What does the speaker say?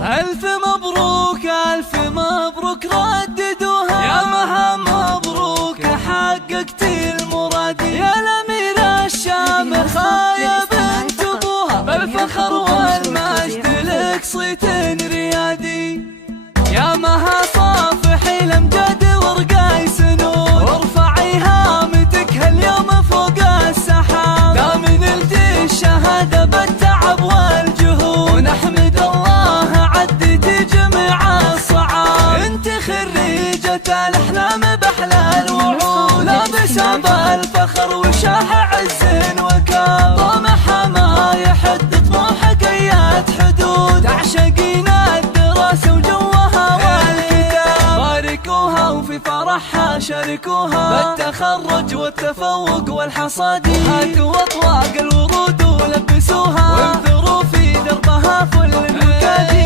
ألف مبروك ألف مبروك رددوها، يا مها مبروك حققت المراد، يا الأميرة الشامخة يا بنت أبوها، بالفخر والمجد لك صيت ريادي، يا مها صافحي الأمجاد ورقاي سنون، وارفعي هامتك هاليوم فوق السحاب، دام نلتي الشهادة بالتعب والجهود، ونحمد الله عديتي جميع الصعاب، انت خريجة الأحلام بأحلى الوعود، لابسة بالفخر وشاح عز وكاب، طموحها ما يحد طموحك أيات حدود، تعشقين الدراسة وجوها والكتاب، باركوها وفي فرحها شاركوها، بالتخرج والتفوق والحصاد، هاتوا أطواق الورود ولبسوها، وانثروا في دربها فل النكاد.